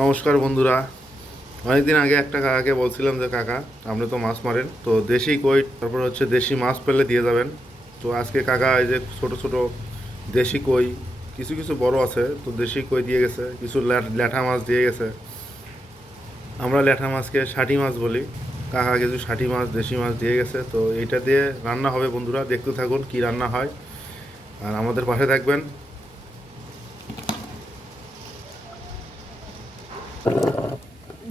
নমস্কার বন্ধুরা। অনেকদিন আগে একটা কাকাকে বলছিলাম যে, কাকা, আপনি তো মাছ মারেন, তো দেশি কই? তারপর হচ্ছে দেশি মাছ পেলে দিয়ে যাবেন। তো আজকে কাকা এই যে ছোট ছোট দেশি কই, কিছু কিছু বড় আছে, তো দেশি কই দিয়ে গেছে, কিছু ল্যাঠা মাছ দিয়ে গেছে। আমরা ল্যাঠা মাছকে ষাটি মাছ বলি, কাকা কিছু ষাটি মাছ, দেশি মাছ দিয়ে গেছে, তো এটা দিয়ে রান্না হবে বন্ধুরা, দেখতে থাকুন কি রান্না হয়। আর আমাদের পাশে থাকবেন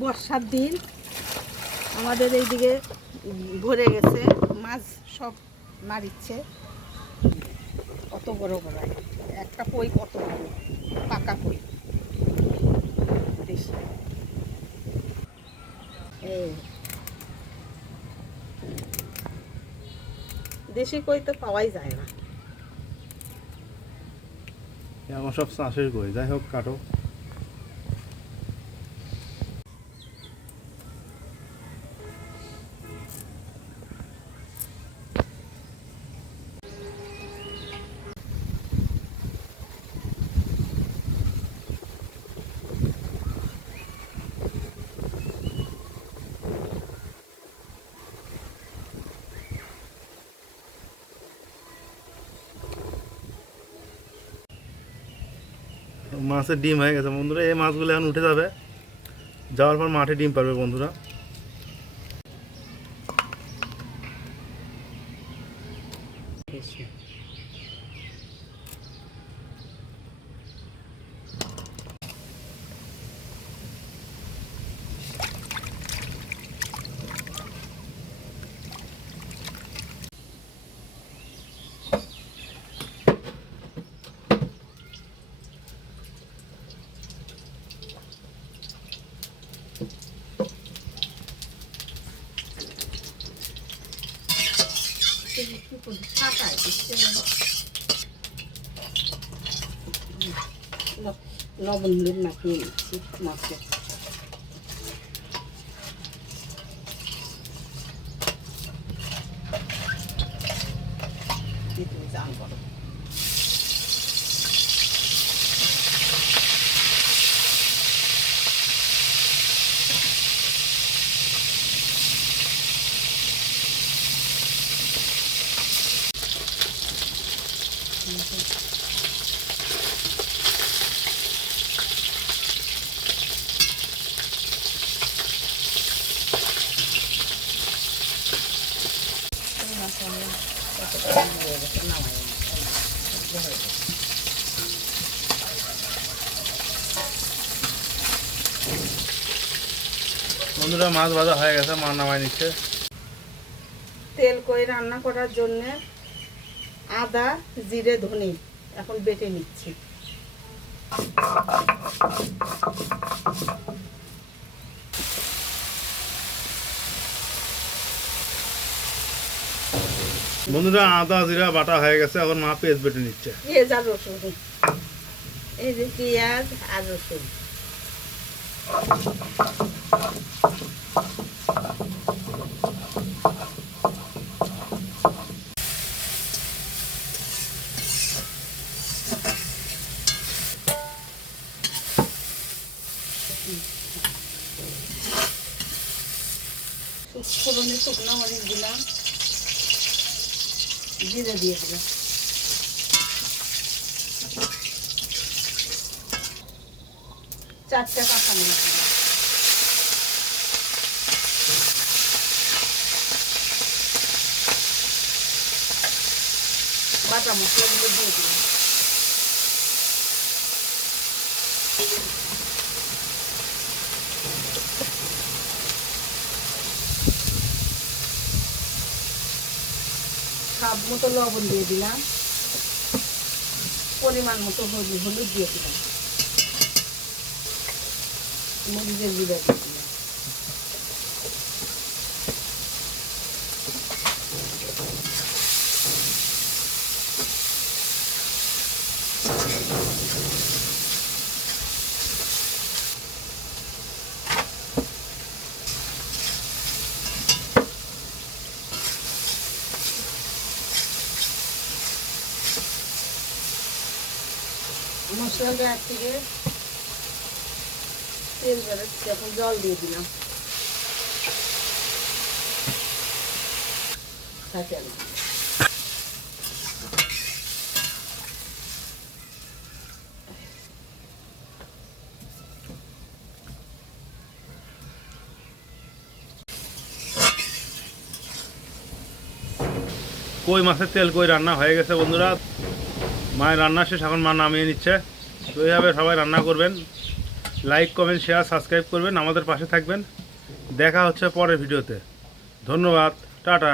বর্ষার দিন আমাদের এইদিকে ভরে গেছে, মাছ সব মারিচ্ছে। কত বড় বড় একটা কই কত বড়? পাকা কই দেশি কই তো পাওয়াই যায় না। এখন সব চাষের কই। যাই হোক, কাটো। মাছের ডিম হয়ে গেছে। বন্ধুরা, এই মাছগুলো এখন উঠে যাবে। যাওয়ার পর মাঠে ডিম পারবে বন্ধুরা। จะมีทุกคนผ้าใส่ติ๊กเราเราบนลืมหนักนี่หมอกเก็ বন্ধুরা মাছ ভাজা হয়ে গেছে মা নামাই নিচ্ছে। তেল করে রান্না করার জন্য? আদা জিরে ধনে। এখন বেটে নিচ্ছি। বন্ধুরা আদা জিরা বাটা হয়ে গেছে। এখন মা পেঁয়াজ বেটে নিচ্ছে। পেঁয়াজ আর রসুন। এই যে পেঁয়াজ আর রসুন। ফোড়নে শুকনো মরিচ দিলাম জিরে দিয়ে দিলাম চারটে কাঁচা মরিচ বাটা মশলাগুলো দিয়ে দিলাম। স্বাদ মতো লবণ দিয়ে দিলাম। পরিমাণ মতো হলুদ হলুদ দিয়ে দিলাম। মরিচের গুঁড়া দিয়ে দিলাম। কই মাছের তেল কই? রান্না হয়ে গেছে বন্ধুরা। মায়ের রান্না শেষ, এখন মা নামিয়ে নিচ্ছে। তো এইভাবে সবাই রান্না করবেন। লাইক কমেন্ট শেয়ার সাবস্ক্রাইব করবেন। আমাদের পাশে থাকবেন। দেখা হচ্ছে পরের ভিডিওতে। ধন্যবাদ। টাটা।